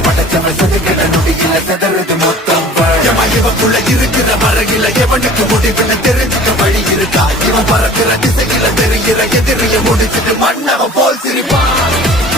படைச்சவன் செதுக்கிட நொடியில செதறது மொத்தம் இவக்குள்ள இருக்கிற மறையில எவனுக்கு முடிவுன்னு தெரிஞ்சுக்க வழி இருக்கா இவன் பறக்கிற திசையில தெரிகிற எதிரிய முடிச்சுட்டு மன்னவன் போல் சிரிப்பான்